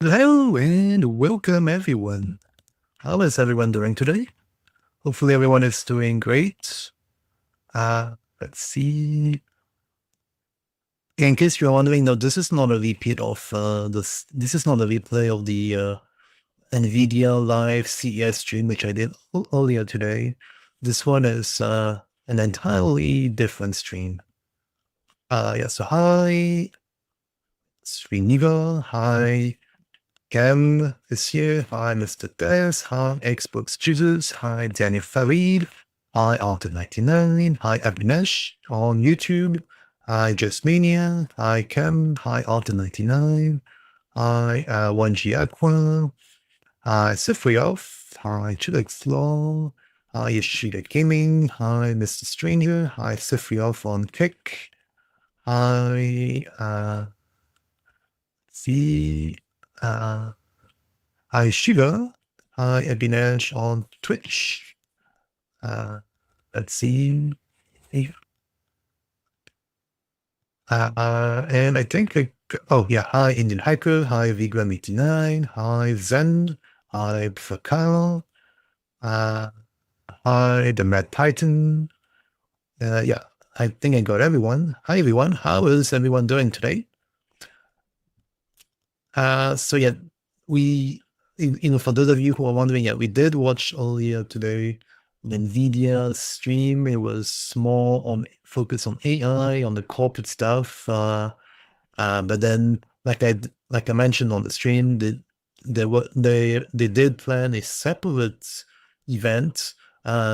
Hello and welcome everyone. How is everyone doing today? Hopefully everyone is doing great. Let's see. In case you're wondering, no, this is not a repeat of this. This is not a replay of the NVIDIA live CES stream which I did earlier today. This one is an entirely different stream. So hi, Sriniva. Hi, Cam is here. Hi, Mr. Des. Hi, Xbox Jesus. Hi, Daniel Farid. Hi, Arthur99. Hi, Abhinesh on YouTube. Hi, Justmania. Hi, Cam. Hi, Arthur99. Hi, 1G Aqua. Hi, Sifrioff. Hi, Chilexlaw. Hi, Yoshida Gaming. Hi, Mr. Stranger. Hi, Sifrioff on Kick. Hi, hi, Shiva. Hi, Abhinesh on Twitch. Let's see. And I think, hi, Indian Hiker. Hi, Vigram89. Hi, Zen. Hi, Fakal. Hi, the Mad Titan. I think I got everyone. Hi, everyone. How is everyone doing today? We, for those of you who are wondering, we did watch earlier today the NVIDIA stream. It was more on focus on AI, on the corporate stuff. But then, like I mentioned on the stream, they did plan a separate event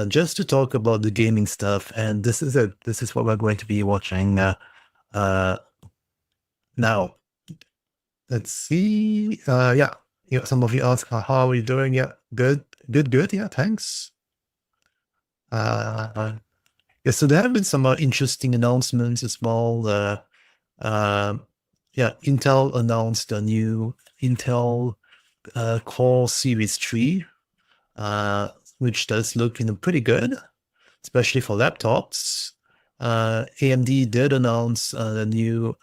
just to talk about the gaming stuff, and this is it. This is what we're going to be watching now. Let's see. Some of you ask, how are you doing? Yeah, good. Yeah, thanks. So there have been some interesting announcements as well. Intel announced a new Intel Core Series 3, which does look pretty good, especially for laptops. AMD did announce a new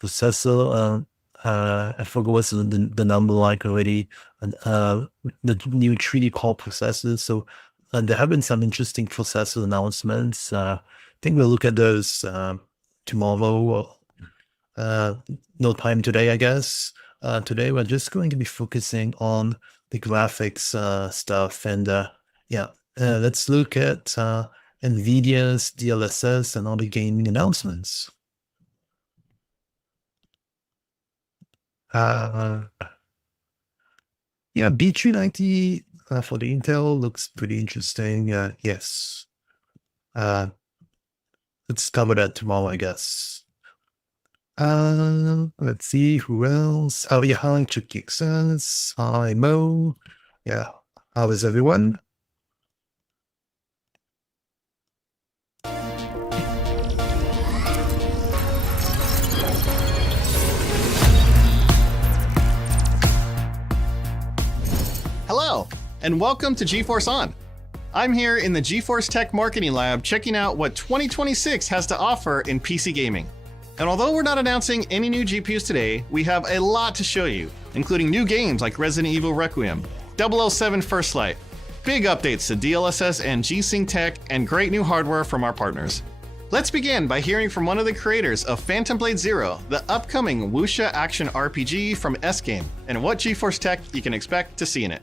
processor. I forgot what's the number like already. The new 3D core processors. So there have been some interesting processor announcements. I think we'll look at those tomorrow. No time today, I guess. Today we're just going to be focusing on the graphics stuff, and let's look at NVIDIA's DLSS and other gaming announcements. B390 for the Intel looks pretty interesting. Yes. Let's cover that tomorrow, I guess. Let's see who else. Oh yeah, hi Chucky XS. Hi Mo. Yeah, how is everyone? Hello, and welcome to GeForce On. I'm here in the GeForce Tech Marketing Lab checking out what 2026 has to offer in PC gaming. And although we're not announcing any new GPUs today, we have a lot to show you, including new games like Resident Evil Requiem, 007 First Light, big updates to DLSS and G-Sync tech, and great new hardware from our partners. Let's begin by hearing from one of the creators of Phantom Blade Zero, the upcoming wuxia action RPG from S-Game, and what GeForce Tech you can expect to see in it.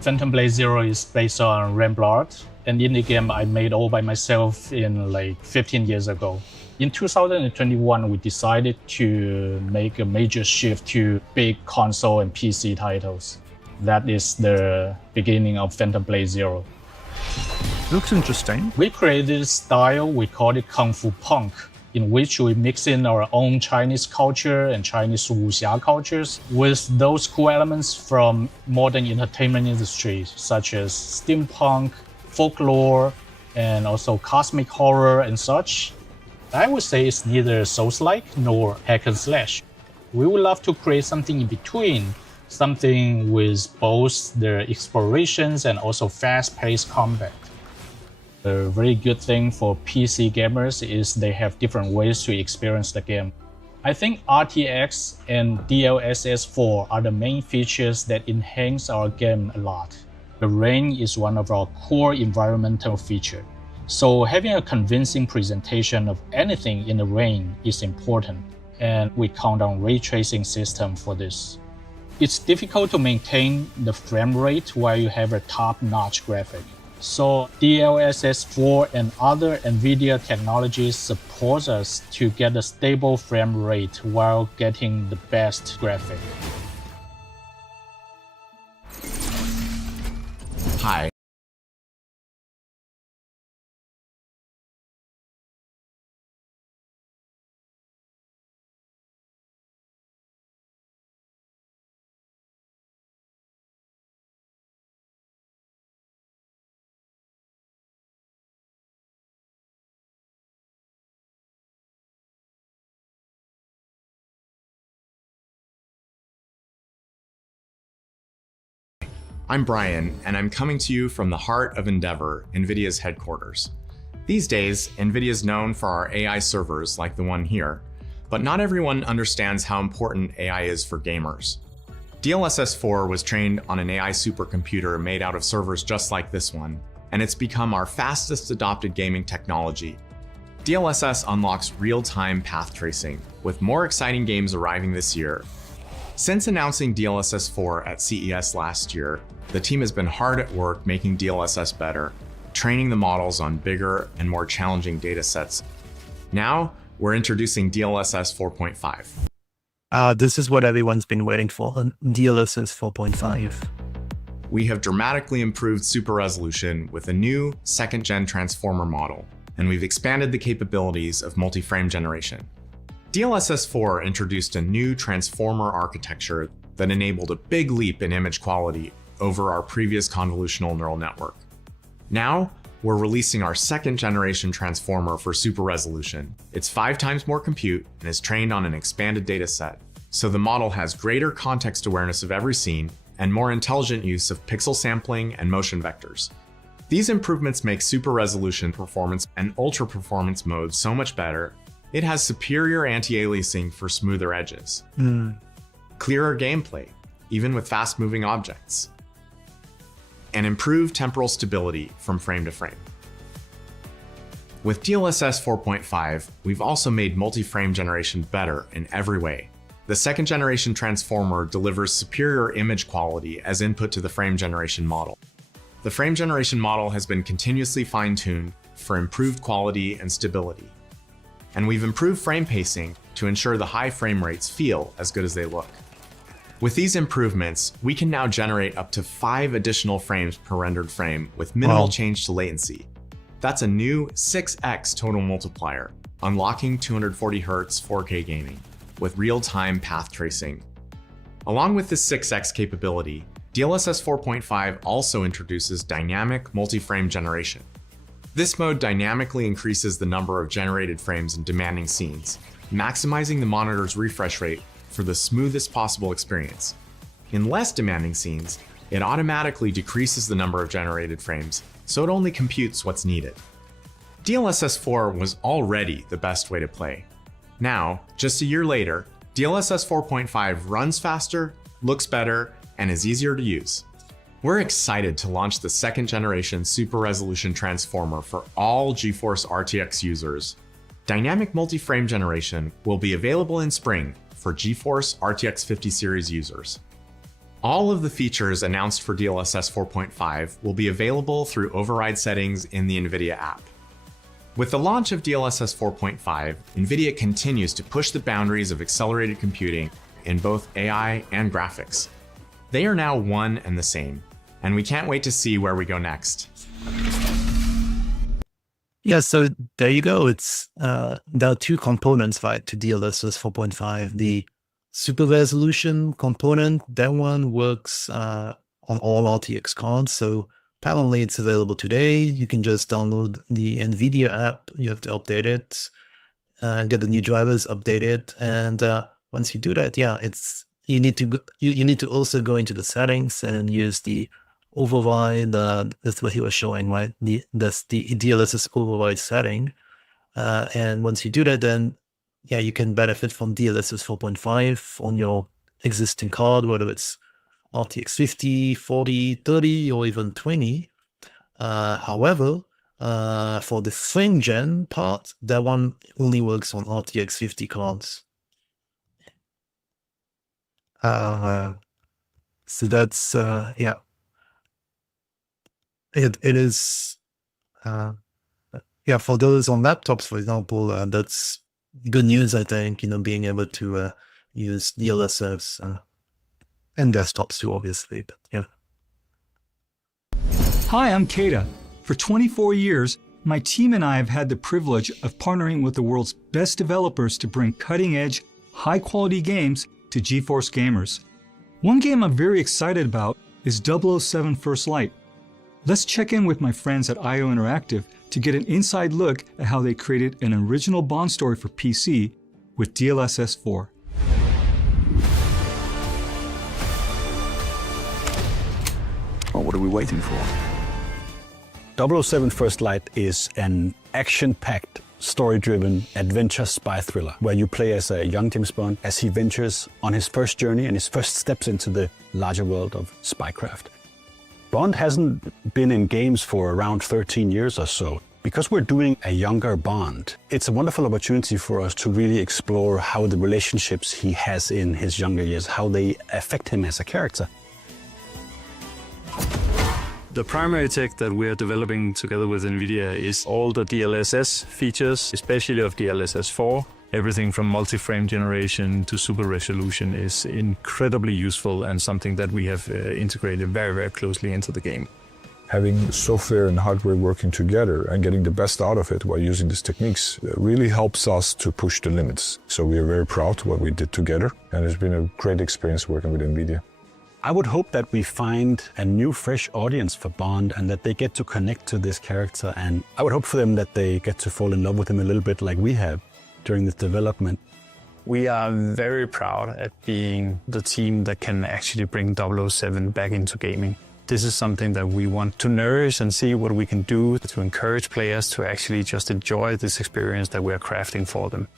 Phantom Blade Zero is based on Rembrandt, an indie game I made all by myself in like 15 years ago. In 2021, we decided to make a major shift to big console and PC titles. That is the beginning of Phantom Blade Zero. Looks interesting. We created a style, we call it Kung Fu Punk, in which we mix in our own Chinese culture and Chinese wuxia cultures with those cool elements from modern entertainment industries, such as steampunk, folklore, and also cosmic horror and such. I would say it's neither Souls-like nor hack and slash. We would love to create something in between, something with both the explorations and also fast-paced combat. The very good thing for PC gamers is they have different ways to experience the game. I think RTX and DLSS 4 are the main features that enhance our game a lot. The rain is one of our core environmental features. So having a convincing presentation of anything in the rain is important, and we count on ray tracing system for this. It's difficult to maintain the frame rate while you have a top-notch graphic. So DLSS 4 and other NVIDIA technologies support us to get a stable frame rate while getting the best graphic. Hi. I'm Brian, and I'm coming to you from the heart of Endeavor, NVIDIA's headquarters. These days, NVIDIA is known for our AI servers like the one here, but not everyone understands how important AI is for gamers. DLSS 4 was trained on an AI supercomputer made out of servers just like this one, and it's become our fastest adopted gaming technology. DLSS unlocks real-time path tracing, with more exciting games arriving this year. Since announcing DLSS 4 at CES last year, the team has been hard at work making DLSS better, training the models on bigger and more challenging datasets. Now, we're introducing DLSS 4.5. This is what everyone's been waiting for, DLSS 4.5. We have dramatically improved super resolution with a new second-gen transformer model, and we've expanded the capabilities of multi-frame generation. DLSS 4 introduced a new transformer architecture that enabled a big leap in image quality over our previous convolutional neural network. Now, we're releasing our second-generation transformer for super resolution. It's 5 times more compute and is trained on an expanded dataset, so the model has greater context awareness of every scene and more intelligent use of pixel sampling and motion vectors. These improvements make super resolution performance and ultra performance modes so much better. It has superior anti-aliasing for smoother edges, clearer gameplay, even with fast-moving objects, and improved temporal stability from frame to frame. With DLSS 4.5, we've also made multi-frame generation better in every way. The second-generation transformer delivers superior image quality as input to the frame generation model. The frame generation model has been continuously fine-tuned for improved quality and stability. And we've improved frame pacing to ensure the high frame rates feel as good as they look. With these improvements, we can now generate up to 5 additional frames per rendered frame with minimal change to latency. That's a new 6x total multiplier, unlocking 240Hz 4K gaming with real-time path tracing. Along with this 6x capability, DLSS 4.5 also introduces dynamic multi-frame generation. This mode dynamically increases the number of generated frames in demanding scenes, maximizing the monitor's refresh rate for the smoothest possible experience. In less demanding scenes, it automatically decreases the number of generated frames, so it only computes what's needed. DLSS 4 was already the best way to play. Now, just a year later, DLSS 4.5 runs faster, looks better, and is easier to use. We're excited to launch the second generation super resolution transformer for all GeForce RTX users. Dynamic multi-frame generation will be available in spring for GeForce RTX 50 series users. All of the features announced for DLSS 4.5 will be available through override settings in the NVIDIA app. With the launch of DLSS 4.5, NVIDIA continues to push the boundaries of accelerated computing in both AI and graphics. They are now one and the same, and we can't wait to see where we go next. Yeah, so there you go. There are 2 components, right, to DLSS 4.5. The super resolution component, that one works on all RTX cards. So apparently it's available today. You can just download the NVIDIA app. You have to update it, get the new drivers updated. And once you do that, yeah, you need to also go into the settings and use the override. That's what he was showing, right? That's the DLSS override setting. And once you do that, then yeah, you can benefit from DLSS 4.5 on your existing card, whether it's RTX 50, 40, 30, or even 20. However, for the frame gen part, that one only works on RTX 50 cards. So that's, yeah. It is, yeah, for those on laptops, for example, that's good news, I think, being able to use DLSS and desktops too, obviously, but yeah. Hi, I'm Keita. For 24 years, my team and I have had the privilege of partnering with the world's best developers to bring cutting-edge, high-quality games to GeForce gamers. One game I'm very excited about is 007 First Light. Let's check in with my friends at IO Interactive to get an inside look at how they created an original Bond story for PC with DLSS 4. Well, what are we waiting for? 007 First Light is an action-packed, story-driven adventure spy thriller where you play as a young James Bond as he ventures on his first journey and his first steps into the larger world of spycraft. Bond hasn't been in games for around 13 years or so. Because we're doing a younger Bond, it's a wonderful opportunity for us to really explore how the relationships he has in his younger years, how they affect him as a character. The primary tech that we are developing together with NVIDIA is all the DLSS features, especially of DLSS 4. Everything from multi-frame generation to super resolution is incredibly useful and something that we have integrated very, very closely into the game. Having software and hardware working together and getting the best out of it while using these techniques really helps us to push the limits. So we are very proud of what we did together, and it's been a great experience working with NVIDIA. I would hope that we find a new, fresh audience for Bond and that they get to connect to this character. And I would hope for them that they get to fall in love with him a little bit like we have during this development. We are very proud at being the team that can actually bring 007 back into gaming. This is something that we want to nourish and see what we can do to encourage players to actually just enjoy this experience that we are crafting for them.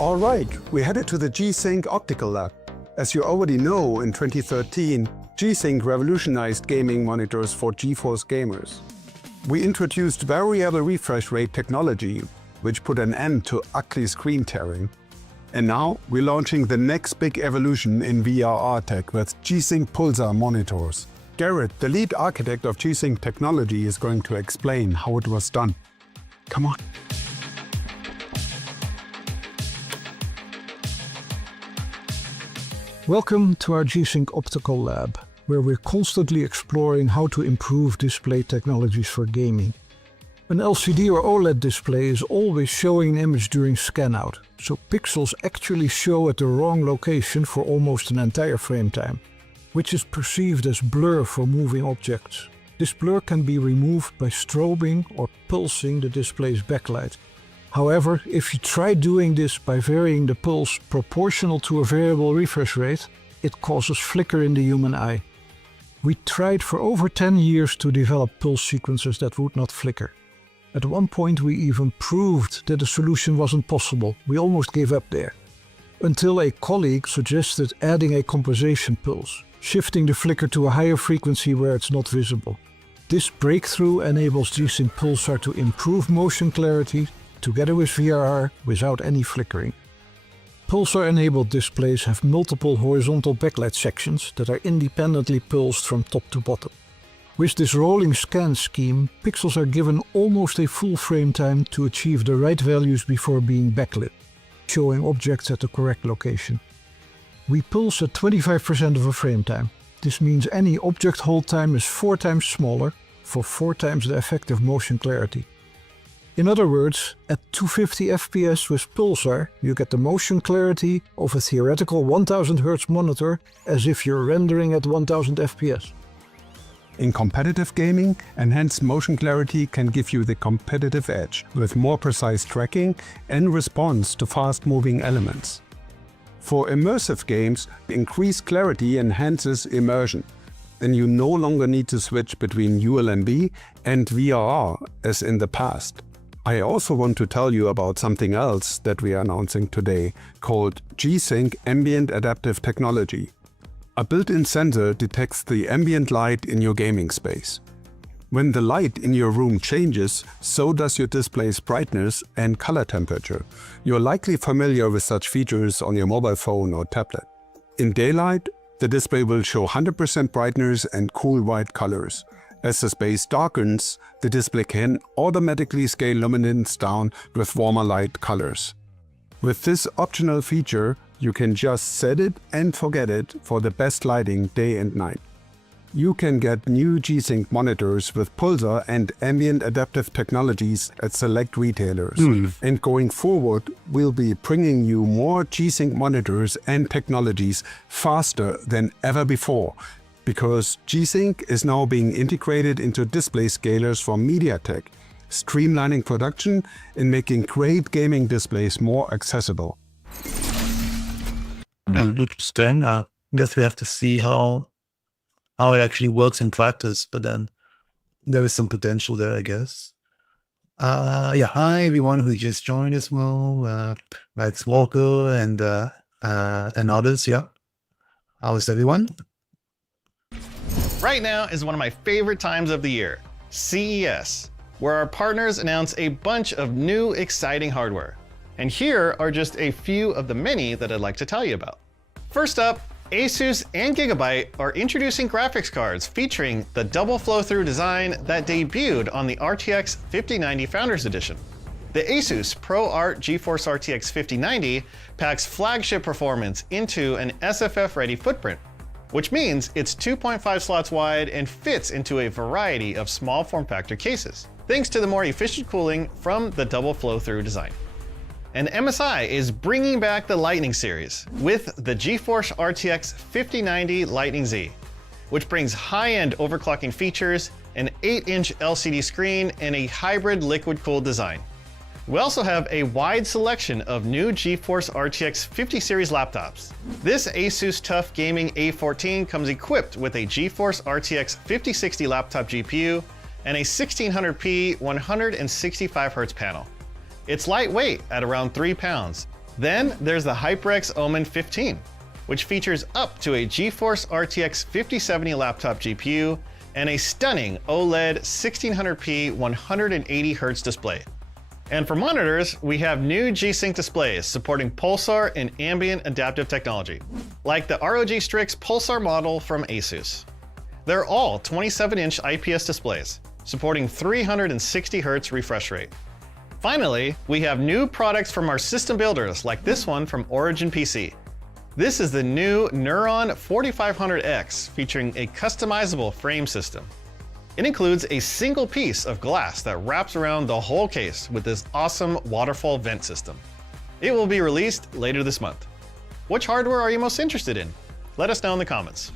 All right, we headed to the G-Sync Optical Lab. As you already know, in 2013, G-Sync revolutionized gaming monitors for GeForce gamers. We introduced variable refresh rate technology, which put an end to ugly screen tearing. And now we're launching the next big evolution in VRR tech with G-Sync Pulsar monitors. Garrett, the lead architect of G-Sync technology, is going to explain how it was done. Come on. Welcome to our G-Sync Optical Lab, where we're constantly exploring how to improve display technologies for gaming. An LCD or OLED display is always showing an image during scan-out, so pixels actually show at the wrong location for almost an entire frame time, which is perceived as blur for moving objects. This blur can be removed by strobing or pulsing the display's backlight. However, if you try doing this by varying the pulse proportional to a variable refresh rate, it causes flicker in the human eye. We tried for over 10 years to develop pulse sequencers that would not flicker. At one point we even proved that the solution wasn't possible. We almost gave up there. Until a colleague suggested adding a compensation pulse, shifting the flicker to a higher frequency where it's not visible. This breakthrough enables G-Sync Pulsar to improve motion clarity together with VRR without any flickering. Pulsar-enabled displays have multiple horizontal backlight sections that are independently pulsed from top to bottom. With this rolling scan scheme, pixels are given almost a full frame time to achieve the right values before being backlit, showing objects at the correct location. We pulse at 25% of a frame time. This means any object hold time is 4 times smaller for 4 times the effective motion clarity. In other words, at 250 FPS with Pulsar, you get the motion clarity of a theoretical 1000 Hz monitor as if you're rendering at 1000 FPS. In competitive gaming, enhanced motion clarity can give you the competitive edge with more precise tracking and response to fast-moving elements. For immersive games, increased clarity enhances immersion. and you no longer need to switch between ULMB and VRR as in the past. I also want to tell you about something else that we are announcing today called G-Sync Ambient Adaptive Technology. A built-in sensor detects the ambient light in your gaming space. When the light in your room changes, so does your display's brightness and color temperature. You're likely familiar with such features on your mobile phone or tablet. In daylight, the display will show 100% brightness and cool white colors. As the space darkens, the display can automatically scale luminance down with warmer light colors. With this optional feature, you can just set it and forget it for the best lighting day and night. You can get new G-Sync monitors with pulsar and ambient adaptive technologies at select retailers. And going forward, we'll be bringing you more G-Sync monitors and technologies faster than ever before, because G-Sync is now being integrated into display scalers from MediaTek, streamlining production and making great gaming displays more accessible. Interesting. I guess we have to see how it actually works in practice, but then there is some potential there, I guess. Hi everyone who just joined as well. Max Walker and others. Yeah, how is everyone? Right now is one of my favorite times of the year, CES, where our partners announce a bunch of new exciting hardware. And here are just a few of the many that I'd like to tell you about. First up, Asus and Gigabyte are introducing graphics cards featuring the double flow-through design that debuted on the RTX 5090 Founders Edition. The Asus ProArt GeForce RTX 5090 packs flagship performance into an SFF-ready footprint, which means it's 2.5 slots wide and fits into a variety of small form factor cases, thanks to the more efficient cooling from the double flow-through design. And MSI is bringing back the Lightning series with the GeForce RTX 5090 Lightning Z, which brings high-end overclocking features, an 8-inch LCD screen, and a hybrid liquid-cooled design. We also have a wide selection of new GeForce RTX 50 series laptops. This Asus TUF Gaming A14 comes equipped with a GeForce RTX 5060 laptop GPU and a 1600p 165Hz panel. It's lightweight at around 3 pounds. Then there's the HyperX Omen 15, which features up to a GeForce RTX 5070 laptop GPU and a stunning OLED 1600p 180Hz display. And for monitors, we have new G-Sync displays supporting Pulsar and ambient adaptive technology, like the ROG Strix Pulsar model from Asus. They're all 27-inch IPS displays, supporting 360Hz refresh rate. Finally, we have new products from our system builders like this one from Origin PC. This is the new Neuron 4500X featuring a customizable frame system. It includes a single piece of glass that wraps around the whole case with this awesome waterfall vent system. It will be released later this month. Which hardware are you most interested in? Let us know in the comments.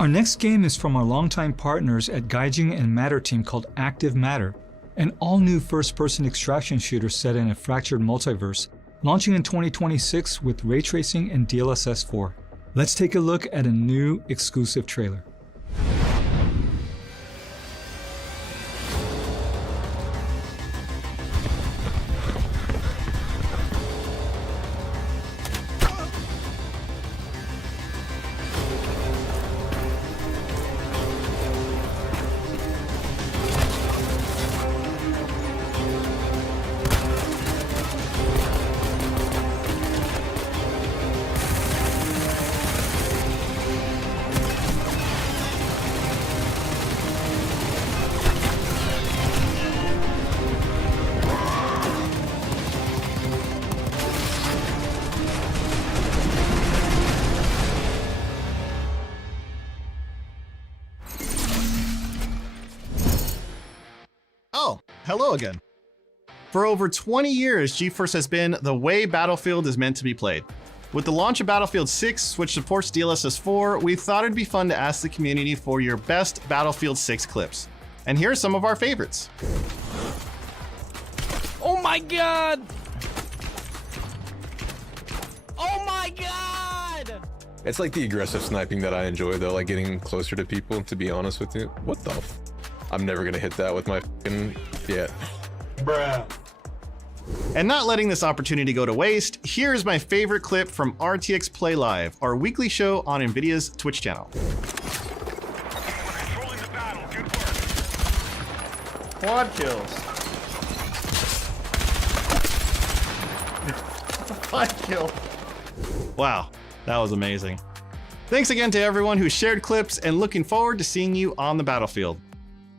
Our next game is from our longtime partners at Gaijin and Matter team called Active Matter, an all-new first-person extraction shooter set in a fractured multiverse, launching in 2026 with ray tracing and DLSS 4. Let's take a look at a new exclusive trailer. Oh, hello again. For over 20 years, GeForce has been the way Battlefield is meant to be played. With the launch of Battlefield 6, which supports DLSS 4, we thought it'd be fun to ask the community for your best Battlefield 6 clips. And here are some of our favorites. Oh my god! Oh my god! It's like the aggressive sniping that I enjoy though, like getting closer to people, to be honest with you. What the I'm never gonna hit that with my fucking, yeah. Bruh. And not letting this opportunity go to waste, here's my favorite clip from RTX Play Live, our weekly show on NVIDIA's Twitch channel. Quad kills. 5 kill. Wow, that was amazing. Thanks again to everyone who shared clips, and looking forward to seeing you on the battlefield.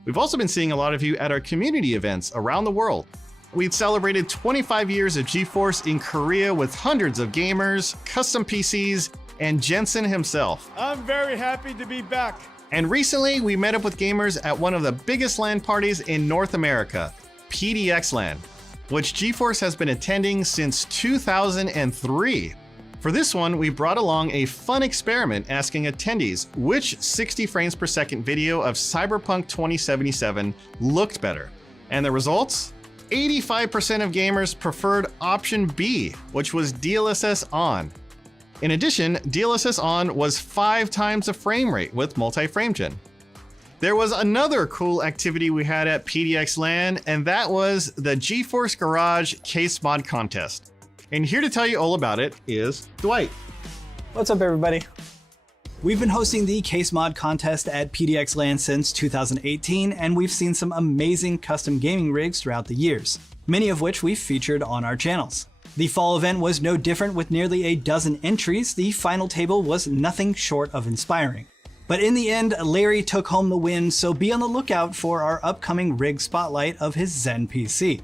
We've also been seeing a lot of you at our community events around the world. We've celebrated 25 years of GeForce in Korea with hundreds of gamers, custom PCs, and Jensen himself. I'm very happy to be back. And recently, we met up with gamers at one of the biggest LAN parties in North America, PDX LAN, which GeForce has been attending since 2003. For this one, we brought along a fun experiment asking attendees which 60 frames per second video of Cyberpunk 2077 looked better. And the results? 85% of gamers preferred option B, which was DLSS on. In addition, DLSS on was 5 times the frame rate with multi-frame gen. There was another cool activity we had at PDX LAN, and that was the GeForce Garage Case Mod Contest. And here to tell you all about it is Dwight. What's up, everybody? We've been hosting the Case Mod Contest at PDX LAN since 2018, and we've seen some amazing custom gaming rigs throughout the years, many of which we've featured on our channels. The fall event was no different, with nearly a dozen entries. The final table was nothing short of inspiring. But in the end, Larry took home the win, so be on the lookout for our upcoming rig spotlight of his Zen PC.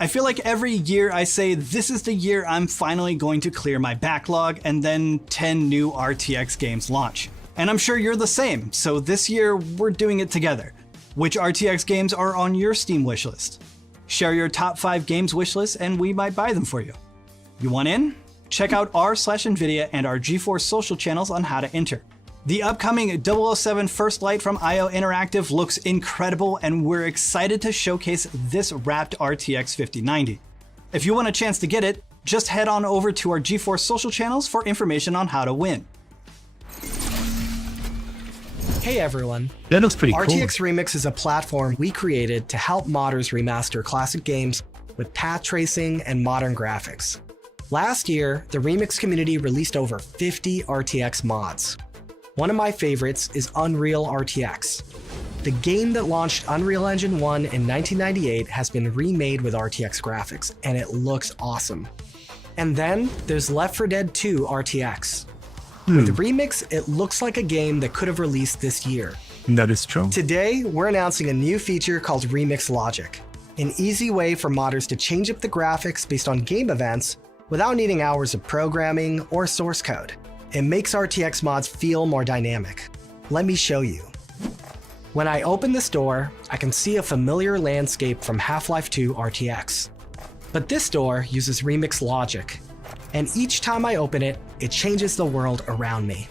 I feel like every year I say this is the year I'm finally going to clear my backlog, and then 10 new RTX games launch. And I'm sure you're the same, so this year we're doing it together. Which RTX games are on your Steam wishlist? Share your top 5 games wishlist and we might buy them for you. You want in? Check out r/NVIDIA and our GeForce social channels on how to enter. The upcoming 007 First Light from IO Interactive looks incredible, and we're excited to showcase this wrapped RTX 5090. If you want a chance to get it, just head on over to our GeForce social channels for information on how to win. Hey everyone. That looks pretty cool. RTX Remix is a platform we created to help modders remaster classic games with path tracing and modern graphics. Last year, the Remix community released over 50 RTX mods. One of my favorites is Unreal RTX. The game that launched Unreal Engine 1 in 1998 has been remade with RTX graphics, and it looks awesome. And then there's Left 4 Dead 2 RTX. With Remix, it looks like a game that could have released this year. That is true. Today, we're announcing a new feature called Remix Logic, an easy way for modders to change up the graphics based on game events without needing hours of programming or source code. It makes RTX mods feel more dynamic. Let me show you. When I open this door, I can see a familiar landscape from Half-Life 2 RTX. But this door uses Remix Logic, and each time I open it, it changes the world around me.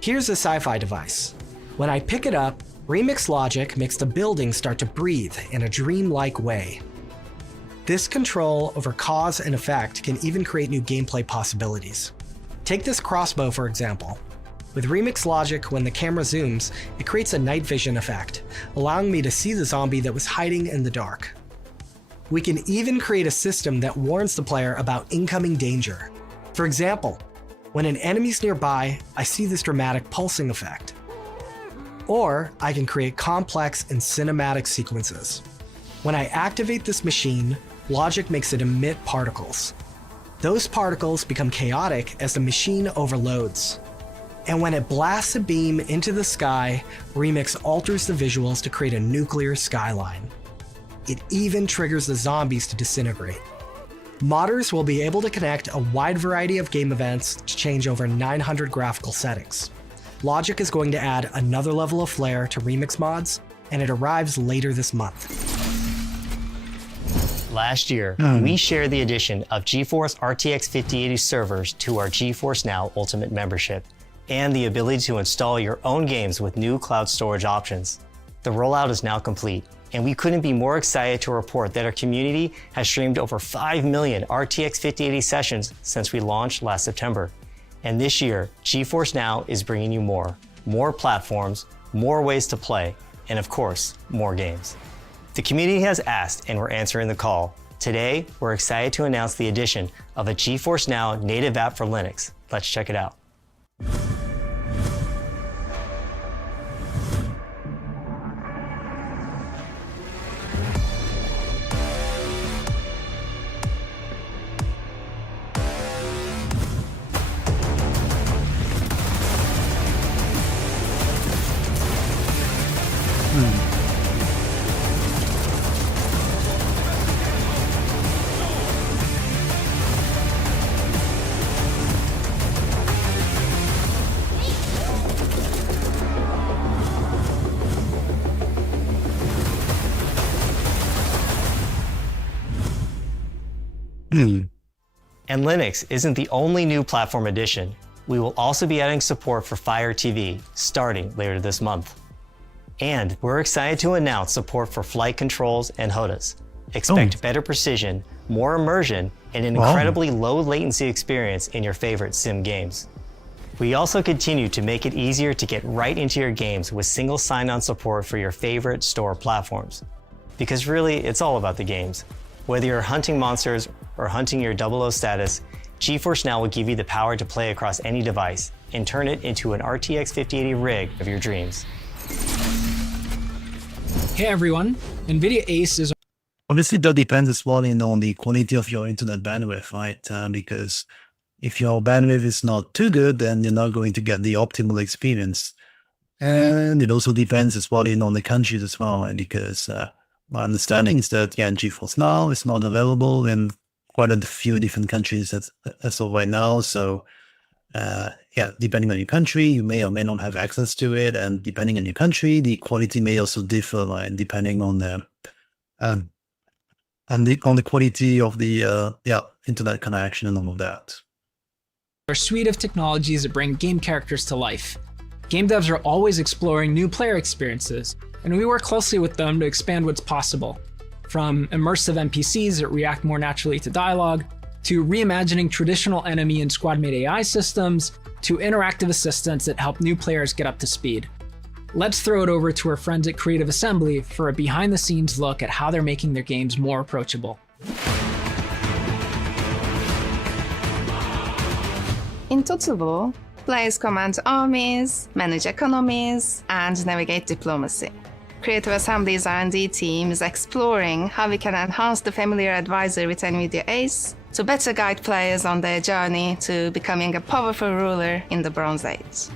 Here's a sci-fi device. When I pick it up, Remix Logic makes the buildings start to breathe in a dreamlike way. This control over cause and effect can even create new gameplay possibilities. Take this crossbow, for example. With Remix Logic, when the camera zooms, it creates a night vision effect, allowing me to see the zombie that was hiding in the dark. We can even create a system that warns the player about incoming danger. For example, when an enemy's nearby, I see this dramatic pulsing effect. Or I can create complex and cinematic sequences. When I activate this machine, Logic makes it emit particles. Those particles become chaotic as the machine overloads. And when it blasts a beam into the sky, Remix alters the visuals to create a nuclear skyline. It even triggers the zombies to disintegrate. Modders will be able to connect a wide variety of game events to change over 900 graphical settings. Logic is going to add another level of flair to Remix mods, and it arrives later this month. Last year, we shared the addition of GeForce RTX 5080 servers to our GeForce Now Ultimate membership, and the ability to install your own games with new cloud storage options. The rollout is now complete, and we couldn't be more excited to report that our community has streamed over 5 million RTX 5080 sessions since we launched last September. And this year, GeForce Now is bringing you more platforms, more ways to play, and of course, more games. The community has asked and we're answering the call. Today, we're excited to announce the addition of a GeForce Now native app for Linux. Let's check it out. And Linux isn't the only new platform addition. We will also be adding support for Fire TV starting later this month. And we're excited to announce support for flight controls and HOTAs. Expect better precision, more immersion, and an incredibly low latency experience in your favorite sim games. We also continue to make it easier to get right into your games with single sign-on support for your favorite store platforms. Because really, it's all about the games. Whether you're hunting monsters or hunting your 00 status, GeForce Now will give you the power to play across any device and turn it into an RTX 5080 rig of your dreams. Hey everyone, NVIDIA Ace is... Obviously, that depends as well on the quality of your internet bandwidth, right? Because if your bandwidth is not too good, then you're not going to get the optimal experience. And it also depends as well on the countries as well, right? Because my understanding is that, GeForce Now is not available in quite a few different countries as of right now. So, depending on your country, you may or may not have access to it. And depending on your country, the quality may also differ, right? Depending on the quality of the internet connection and all of that. a suite of technologies that bring game characters to life. Game devs are always exploring new player experiences, and we work closely with them to expand what's possible. From immersive NPCs that react more naturally to dialogue, to reimagining traditional enemy and squad-made AI systems, to interactive assistants that help new players get up to speed. Let's throw it over to our friends at Creative Assembly for a behind-the-scenes look at how they're making their games more approachable. In Total War, players command armies, manage economies, and navigate diplomacy. Creative Assembly's R&D team is exploring how we can enhance the familiar advisor with NVIDIA Ace to better guide players on their journey to becoming a powerful ruler in the Bronze Age.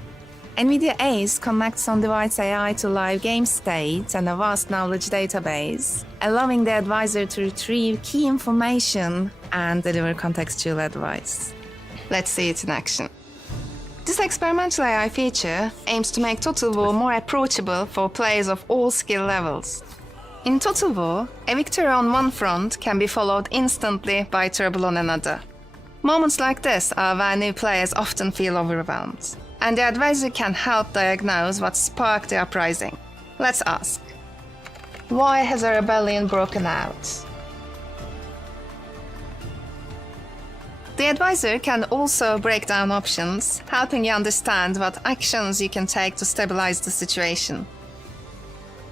NVIDIA Ace connects on-device AI to live game state and a vast knowledge database, allowing the advisor to retrieve key information and deliver contextual advice. Let's see it in action. This experimental AI feature aims to make Total War more approachable for players of all skill levels. In Total War, a victory on one front can be followed instantly by trouble on another. Moments like this are where new players often feel overwhelmed, and the advisor can help diagnose what sparked the uprising. Let's ask, why has a rebellion broken out? The advisor can also break down options, helping you understand what actions you can take to stabilize the situation.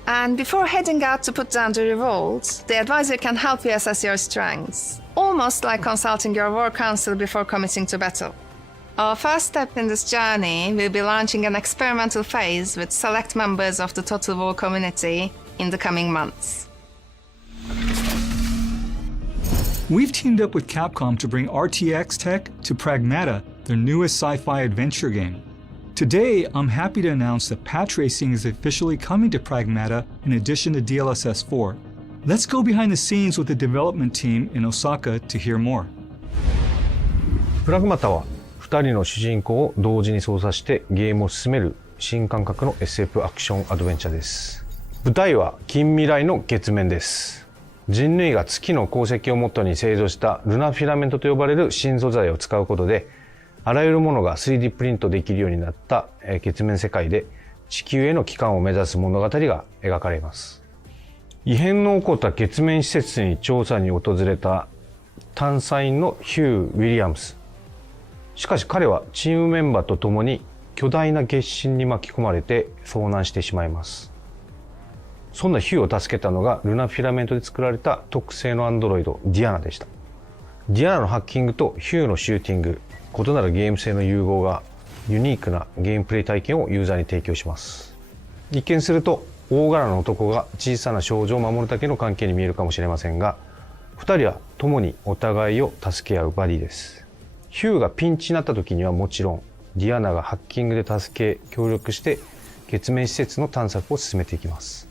And before heading out to put down the revolt, the advisor can help you assess your strengths, almost like consulting your war council before committing to battle. Our first step in this journey will be launching an experimental phase with select members of the Total War community in the coming months. We've teamed up with Capcom to bring RTX tech to Pragmata, their newest sci-fi adventure game. Today, I'm happy to announce that patch racing is officially coming to Pragmata in addition to DLSS 4. Let's go behind the scenes with the development team in Osaka to hear more. プラグマタは2人の主人公を同時に操作してゲームを進める新感覚の SF アクションアドベンチャーです。舞台は近未来の月面です。人類が月の鉱石をもとに製造したルナフィラメントと呼ばれる新素材を使うことで、あらゆるものが 3D プリントできるようになった月面世界で地球への帰還を目指す物語が描かれます。異変の起こった月面施設に調査に訪れた探査員のヒュー・ウィリアムス。しかし彼はチームメンバーと共に巨大な月震に巻き込まれて遭難してしまいます。そんなヒューを助けたのがルナフィラメントで作られた特製のアンドロイドディアナでした。ディアナのハッキングとヒューのシューティング、異なるゲーム性の融合がユニークなゲームプレイ体験をユーザーに提供します。一見すると大柄な男が小さな少女を守るだけの関係に見えるかもしれませんが、2人は共にお互いを助け合うバディです。ヒューがピンチになった時にはもちろん、ディアナがハッキングで助け協力して月面施設の探索を進めていきます。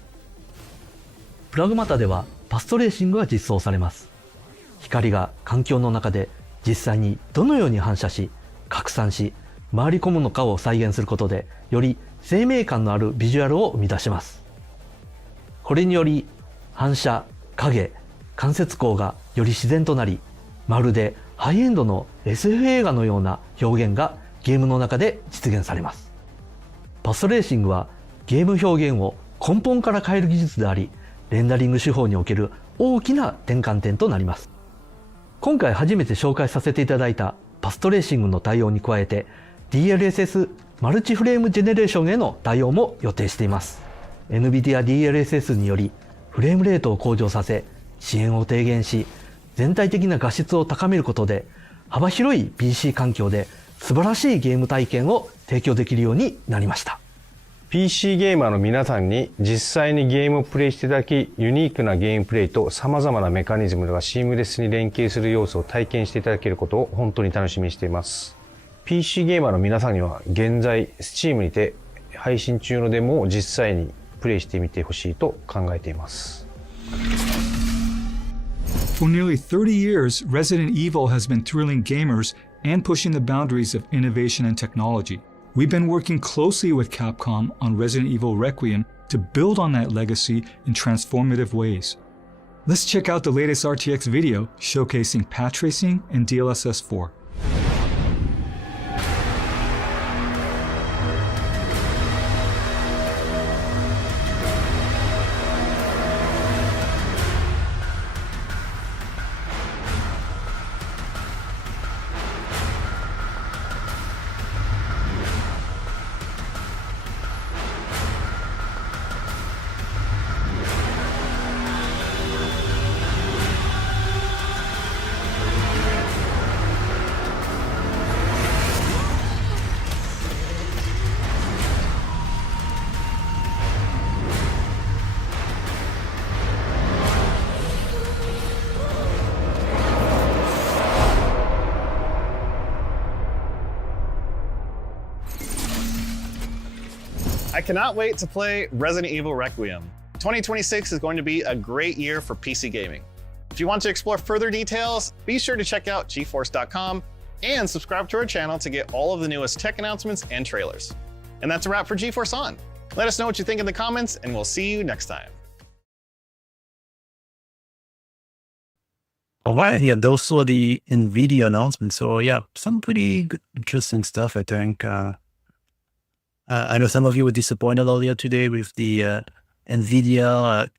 プラグマタではパストレーシングが実装されます。光が環境の中で実際にどのように反射し拡散し回り込むのかを再現することで、より生命感のあるビジュアルを生み出します。これにより反射、影、間接光がより自然となり、まるでハイエンドの SF 映画のような表現がゲームの中で実現されます。パストレーシングはゲーム表現を根本から変える技術であり、レンダリング手法における大きな転換点となります。今回初めて紹介させていただいたパストレーシングの対応に加えて、DLSS マルチフレームジェネレーションへの対応も予定しています。NVIDIA DLSS によりフレームレートを向上させ、遅延を低減し、全体的な画質を高めることで、幅広い PC 環境で素晴らしいゲーム体験を提供できるようになりました。PC ゲーマーの皆さんに実際にゲームをプレイしていただき、ユニークなゲームプレイと様々なメカニズムがシームレスに連携する要素を体験していただけることを本当に楽しみにしています。PC ゲーマーの皆さんには現在 Steam にて配信中のデモを実際にプレイしてみてほしいと考えています。For nearly 30 years, Resident Evil has been thrilling gamers and pushing the boundaries of innovation and technology. We've been working closely with Capcom on Resident Evil Requiem to build on that legacy in transformative ways. Let's check out the latest RTX video showcasing path tracing and DLSS 4. I cannot wait to play Resident Evil Requiem. 2026 is going to be a great year for PC gaming. If you want to explore further details, be sure to check out GeForce.com and subscribe to our channel to get all of the newest tech announcements and trailers. And that's a wrap for GeForce On. Let us know what you think in the comments, and we'll see you next time. All right, yeah, those were the NVIDIA announcements. So yeah, some pretty good, interesting stuff, I think. I know some of you were disappointed earlier today with the NVIDIA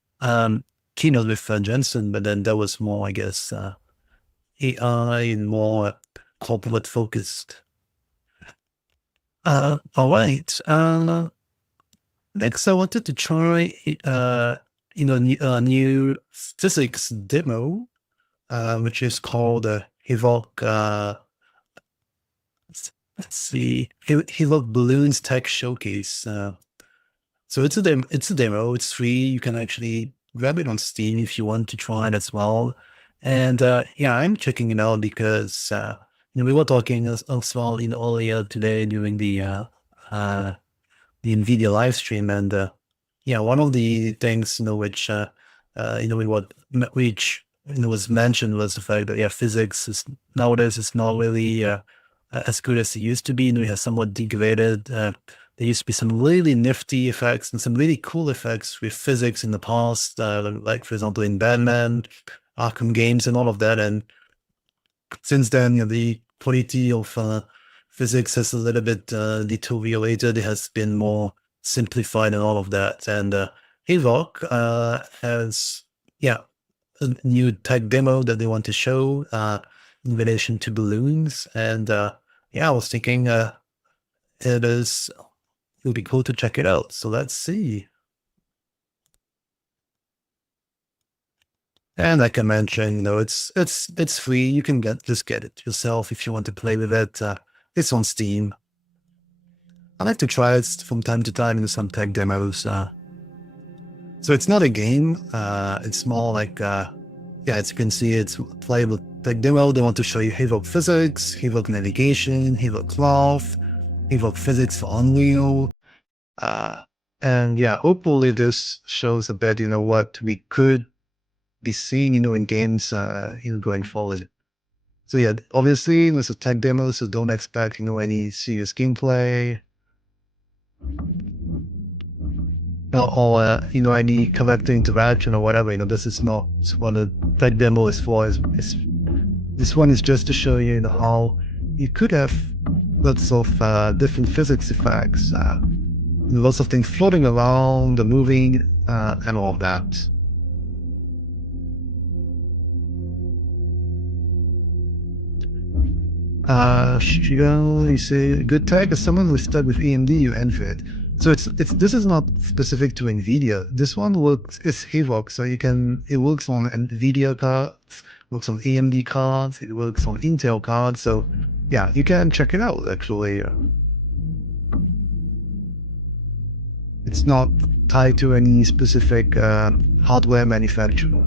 keynote with Jensen, but then that was more, I guess, AI and more corporate focused. All right. Next, I wanted to try, a new physics demo, which is called Evoke. Let's see, Evoke Balloons Tech Showcase. So it's a demo. It's free. You can actually grab it on Steam if you want to try it as well. And yeah, I'm checking it out because we were talking as well earlier today during the NVIDIA live stream, and yeah, one of the things which was mentioned was the fact that physics is nowadays is not really as good as it used to be. We have somewhat degraded. There used to be some really nifty effects and some really cool effects with physics in the past, like for example in Batman, Arkham games, and all of that. And since then, the quality of physics has a little bit deteriorated. It has been more simplified and all of that. And Evoke has a new tech demo that they want to show in relation to balloons. And yeah, I was thinking it would be cool to check it out. So let's see. And like I mentioned, it's free. You can just get it yourself if you want to play with it. It's on Steam. I like to try it from time to time in some tech demos. So it's not a game. It's more like, as you can see, it's playable tech demo. They want to show you Havoc physics, Havoc navigation, Havoc cloth, Havoc physics for Unreal. And yeah, hopefully this shows a bit, what we could be seeing, in games, going forward. So yeah, obviously it's a tech demo, so don't expect, any serious gameplay. Or any character interaction or whatever. This is not what a tech demo is for. This one is just to show you, how you could have lots of different physics effects, lots of things floating around, moving, and all of that. You say good tech is someone who's stuck with AMD, you envy it. So this is not specific to NVIDIA. This one is Havoc, so it works on NVIDIA cards, works on AMD cards, it works on Intel cards. So yeah, you can check it out actually. It's not tied to any specific hardware manufacturer.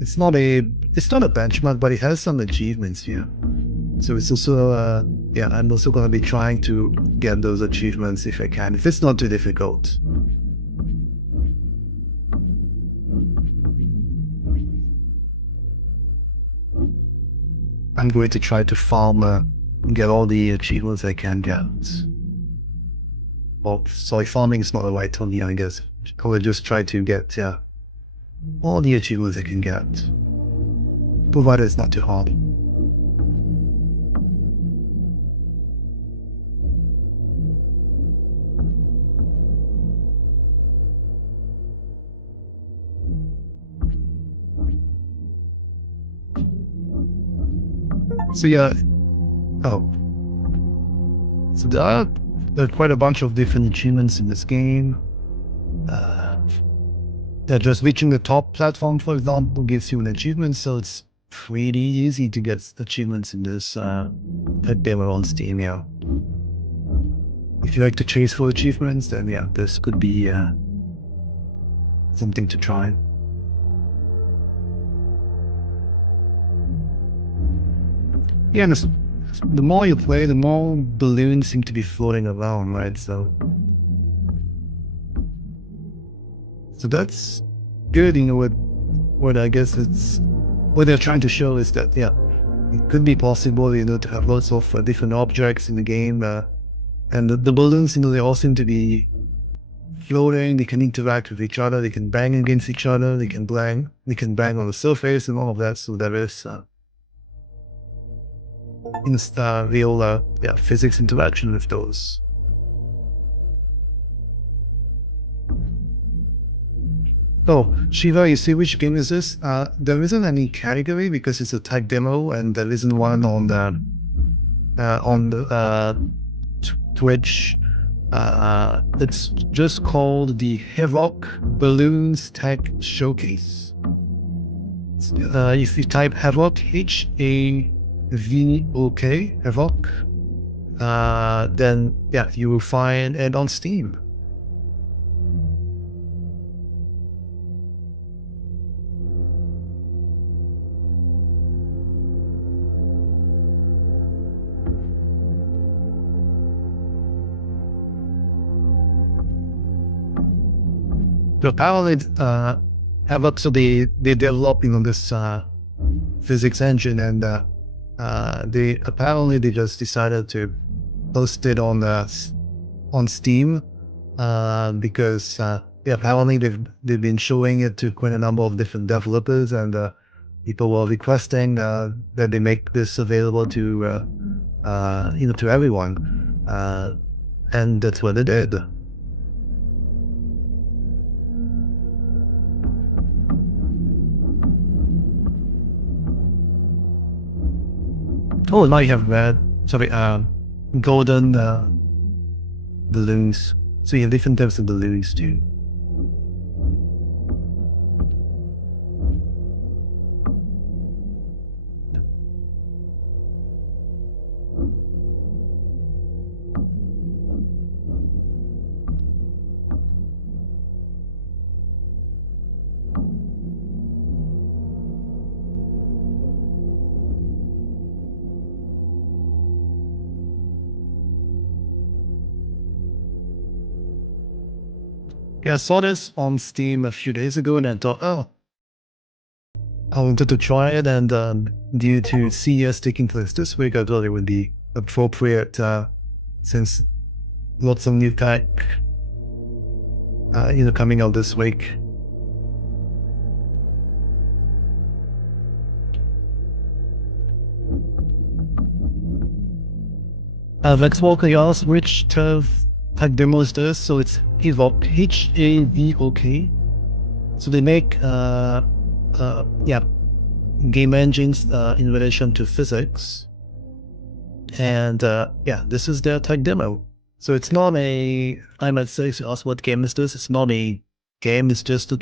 It's not a benchmark, but it has some achievements here. So it's also, I'm also going to be trying to get those achievements if I can, if it's not too difficult. I'm going to try to farm, get all the achievements I can get. Well, sorry, farming is not the right term here, I guess. I will just try to get, all the achievements I can get. Provided it's not too hard. So yeah, so there are quite a bunch of different achievements in this game. Just reaching the top platform, for example, gives you an achievement, so it's pretty easy to get achievements in this demo on Steam. Yeah. If you like to chase for achievements, then yeah, this could be something to try. Yeah, and the more you play, the more balloons seem to be floating around, right? So that's good. What I guess what they're trying to show is that it could be possible, to have lots of different objects in the game, and the balloons, they all seem to be floating. They can interact with each other. They can bang against each other. They can bang on the surface and all of that. So there is real physics interaction with those. Oh, Shiva, you see which game is this? There isn't any category because it's a tech demo, and there isn't one on the Twitch. It's just called the Havoc Balloons Tech Showcase. If you type Havoc, H-A-V-O-K, Havoc, then you will find it on Steam. So apparently, Havoc, so they're developing on this physics engine, and they just decided to post it on Steam because apparently they've been showing it to quite a number of different developers, and people were requesting that they make this available to to everyone, and that's what they did. Oh, now you have golden balloons. So you have different types of balloons too. Yeah, I saw this on Steam a few days ago and I thought, oh, I wanted to try it, and due to CES taking place this week, I thought it would be appropriate since lots of new tech coming out this week. Let's walk ask which tech demo is this. So it's Havok, Havok. So they make game engines in relation to physics, and this is their tech demo. So it's not a, I might say, to ask what game is this. It's not a game. It's just a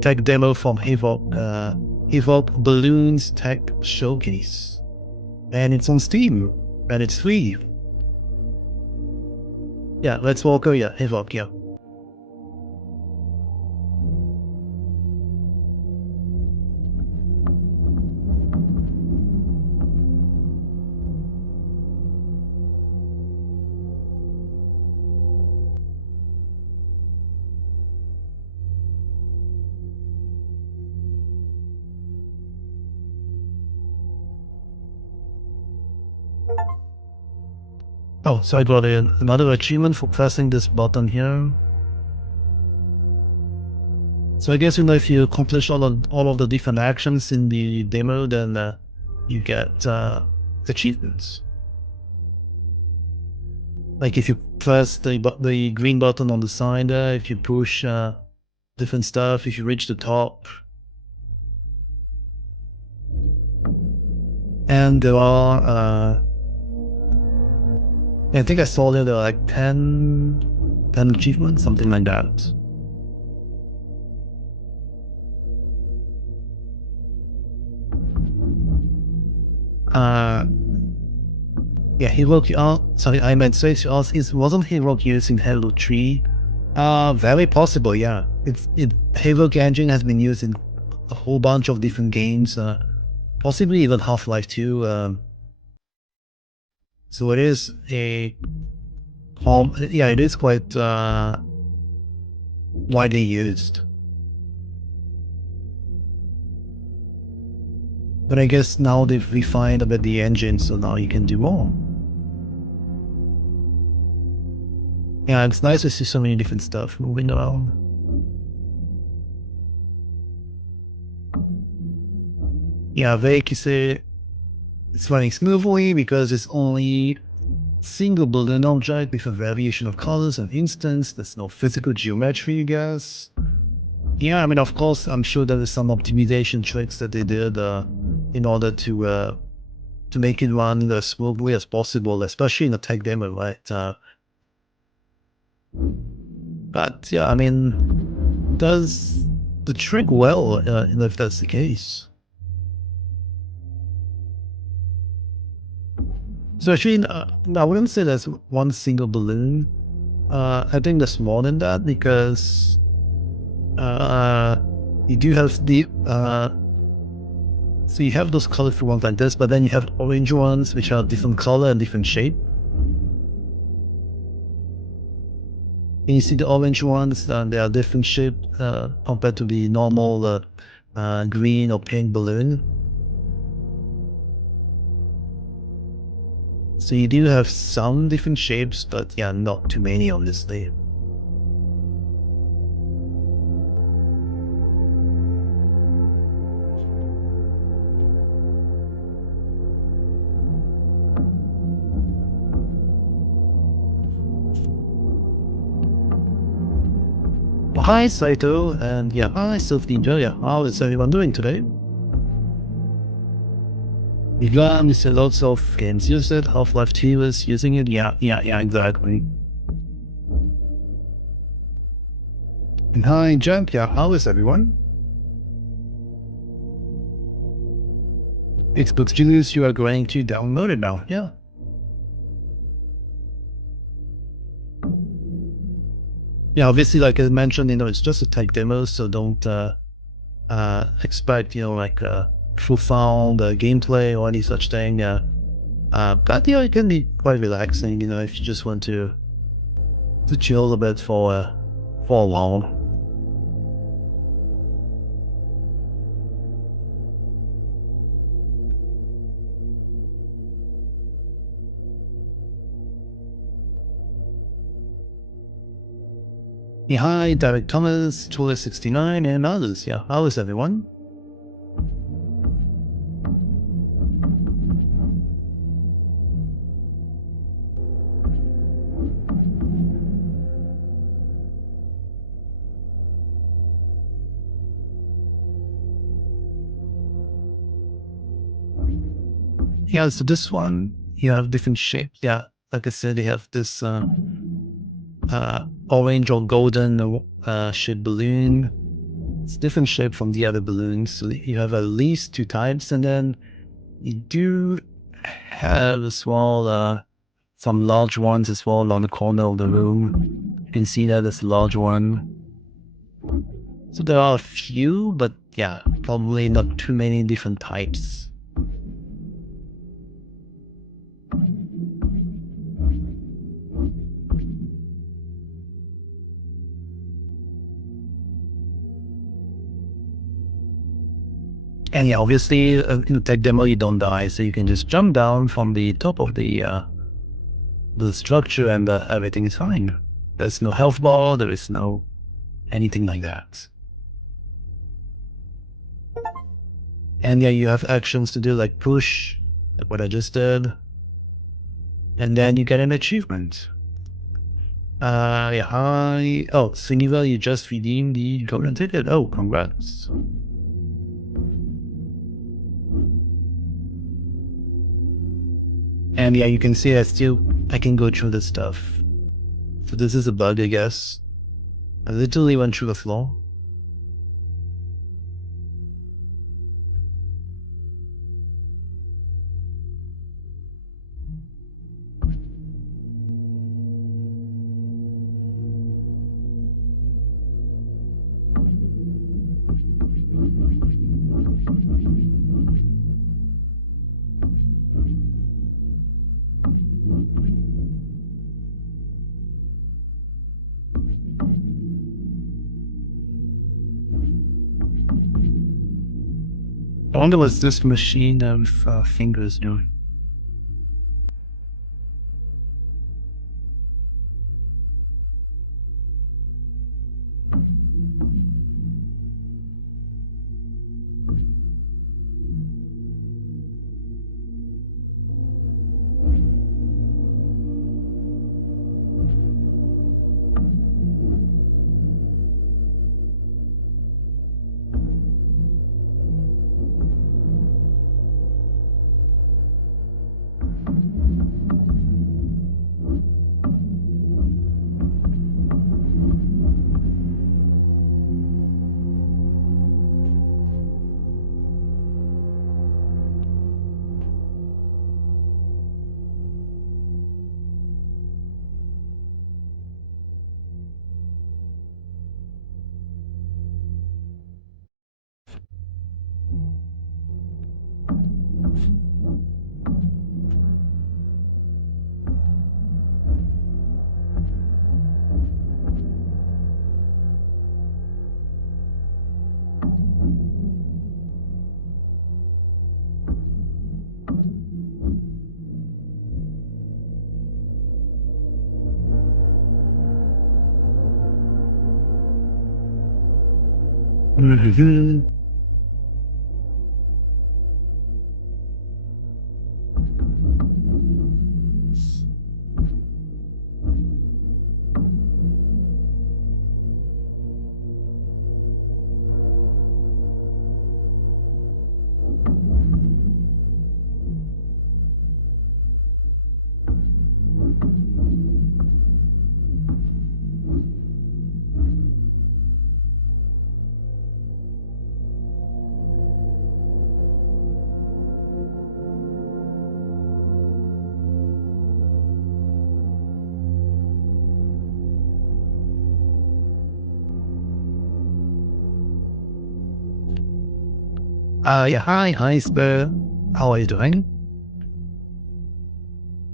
tech demo from Havok, Havok Balloons Tech Showcase, and it's on Steam and it's free. Yeah, let's walk over. Yeah, Havok. Yeah. Oh, so I got another achievement for pressing this button here. So I guess if you accomplish all of the different actions in the demo, then you get achievements. Like if you press the green button on the side there, if you push different stuff, if you reach the top. And there are I think I saw there are like 10 achievements, something like that. Yeah, he wrote sorry, I meant say to us, wasn't he wrote using Halo 3? Very possible, yeah. Halo engine has been used in a whole bunch of different games, possibly even Half-Life 2. So it is it is quite widely used. But I guess now they've refined a bit the engine, so now you can do more. Yeah, it's nice to see so many different stuff moving around. Yeah, Vake, you say it's running smoothly because it's only single balloon object with a variation of colors and instance. There's no physical geometry, I guess. Yeah, I mean, of course, I'm sure there is some optimization tricks that they did in order to make it run as smoothly as possible, especially in a tech demo, right? But yeah, I mean, does the trick well if that's the case. So actually, I wouldn't say there's one single balloon. I think there's more than that because you do have the so you have those colorful ones like this, but then you have orange ones which are different color and different shape. And you see the orange ones, they are different shape compared to the normal green or pink balloon. So you do have some different shapes, but yeah, not too many obviously. Well, hi Saito, and yeah, hi Self Ninja. Yeah, how is everyone doing today? There's lots of games use it. Half-Life 2 is using it. Yeah, exactly. And hi, Jump. Yeah, how is everyone? Xbox Julius, you are going to download it now. Yeah. Yeah, obviously, like I mentioned, it's just a tech demo, so don't expect, like profound gameplay or any such thing. But it can be quite relaxing, if you just want to chill a bit for a while. Yeah, hi, Derek Thomas, Tula69, and others. Yeah, how is everyone? Yeah, so this one, you have different shapes. Yeah, like I said, you have this orange or golden shaped balloon. It's different shape from the other balloons. So you have at least two types, and then you do have as well some large ones as well on the corner of the room. You can see that as a large one. So there are a few, but yeah, probably not too many different types. And yeah, obviously, in the tech demo, you don't die, so you can just jump down from the top of the structure, and everything is fine. There's no health bar, there is no anything like that. And yeah, you have actions to do, like push, like what I just did, and then you get an achievement. Yeah, oh, Suniva, you just redeemed the golden ticket. Oh, congrats. And yeah, you can see I can go through this stuff. So this is a bug, I guess. I literally went through the floor. I wonder what's this machine of fingers doing. Yeah, hi, Sper. How are you doing?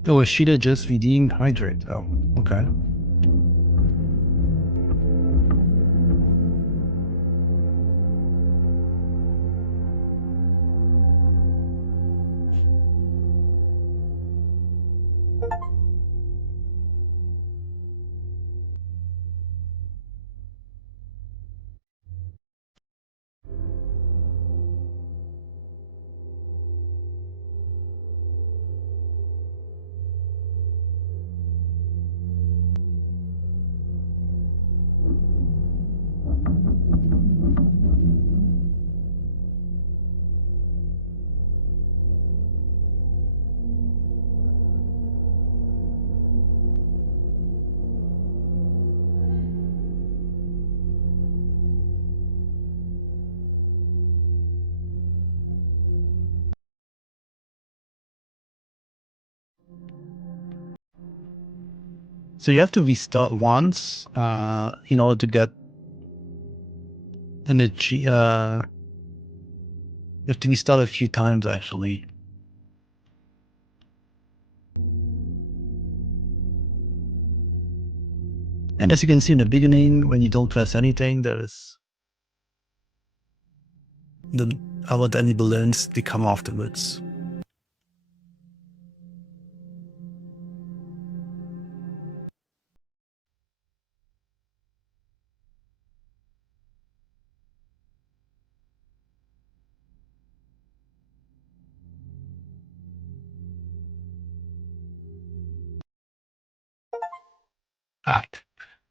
Oh, she just redeemed hydrate. Oh, okay. So you have to restart once in order to get energy. You have to restart a few times actually. And as you can see in the beginning, when you don't press anything, there's our tiny balloons, they come afterwards.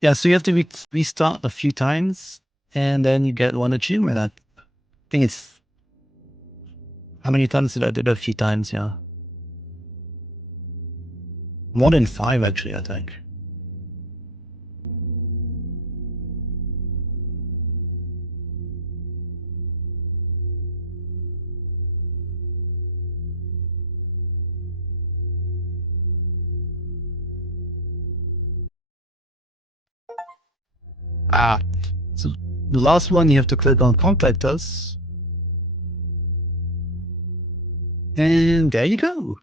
Yeah, so you have to restart a few times, and then you get one achievement. I think it's how many times did I do it? A few times, yeah. More than 5 actually, I think. So the last one, you have to click on Contact Us. And there you go.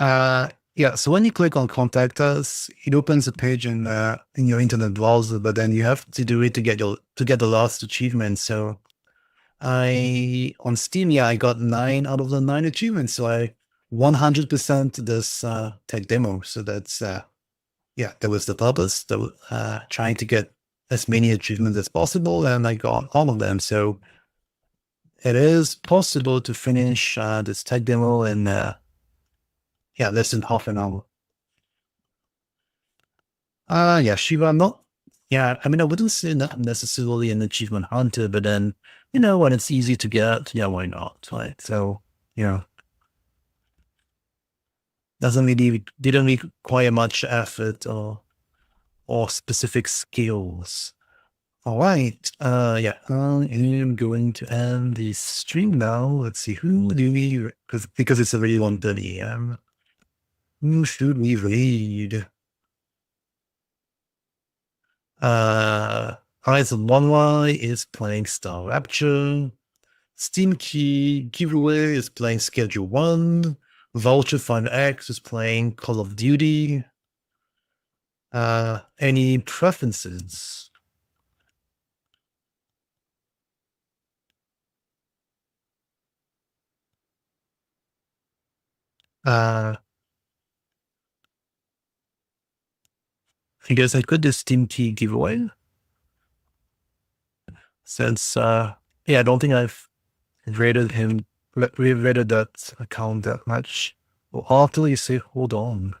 Yeah, so when you click on Contact Us, it opens a page in your internet browser, but then you have to do it to get the last achievement. So on Steam, yeah, I got 9 out of the 9 achievements. So I 100% this tech demo. So that's yeah, that was the purpose. Trying to get as many achievements as possible, and I got all of them. So it is possible to finish this tech demo in yeah, less than half an hour. Yeah, Shiva, I'm not. Yeah, I mean, I wouldn't say not necessarily an achievement hunter, but then, when it's easy to get, yeah, why not, right? So, yeah, didn't require much effort or specific skills. All right, yeah, I am going to end the stream now. Let's see, who do we, because it's already 1:30 a.m. Who should we read? Horizon 1Y is playing Star Rapture. Steam Key Giveaway is playing Schedule 1. Vulture Fun X is playing Call of Duty. Any preferences? I guess I could do Steam Key Giveaway. Since, yeah, I don't think I've rated that account that much. Well, after you say, hold on.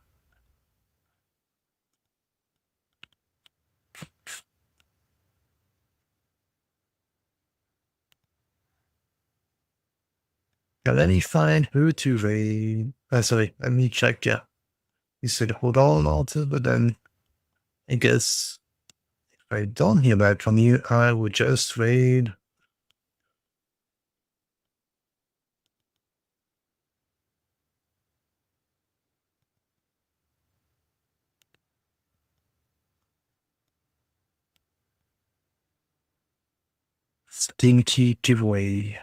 Yeah, let me find who to raid. Sorry, let me check, yeah. You said hold on, Alter, but then I guess if I don't hear back from you, I would just raid. Steam Key giveaway.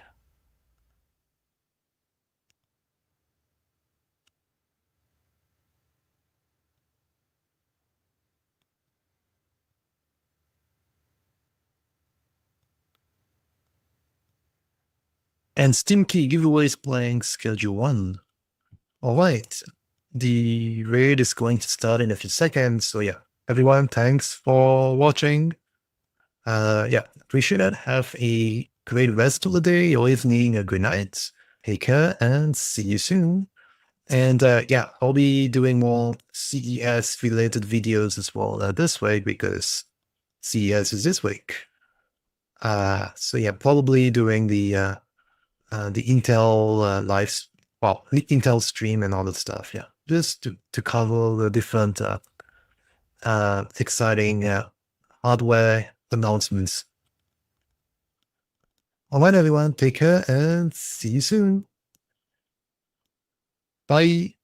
And Steam Key giveaway is playing Schedule 1. Alright, the raid is going to start in a few seconds, so yeah. Everyone, thanks for watching. Yeah, appreciate it. Have a great rest of the day or evening, a good night. Take care and see you soon. And yeah, I'll be doing more CES related videos as well this week because CES is this week. So yeah, probably doing the Intel Intel stream and all that stuff. Yeah, just to cover the different exciting hardware announcements. All right, everyone, take care and see you soon. Bye.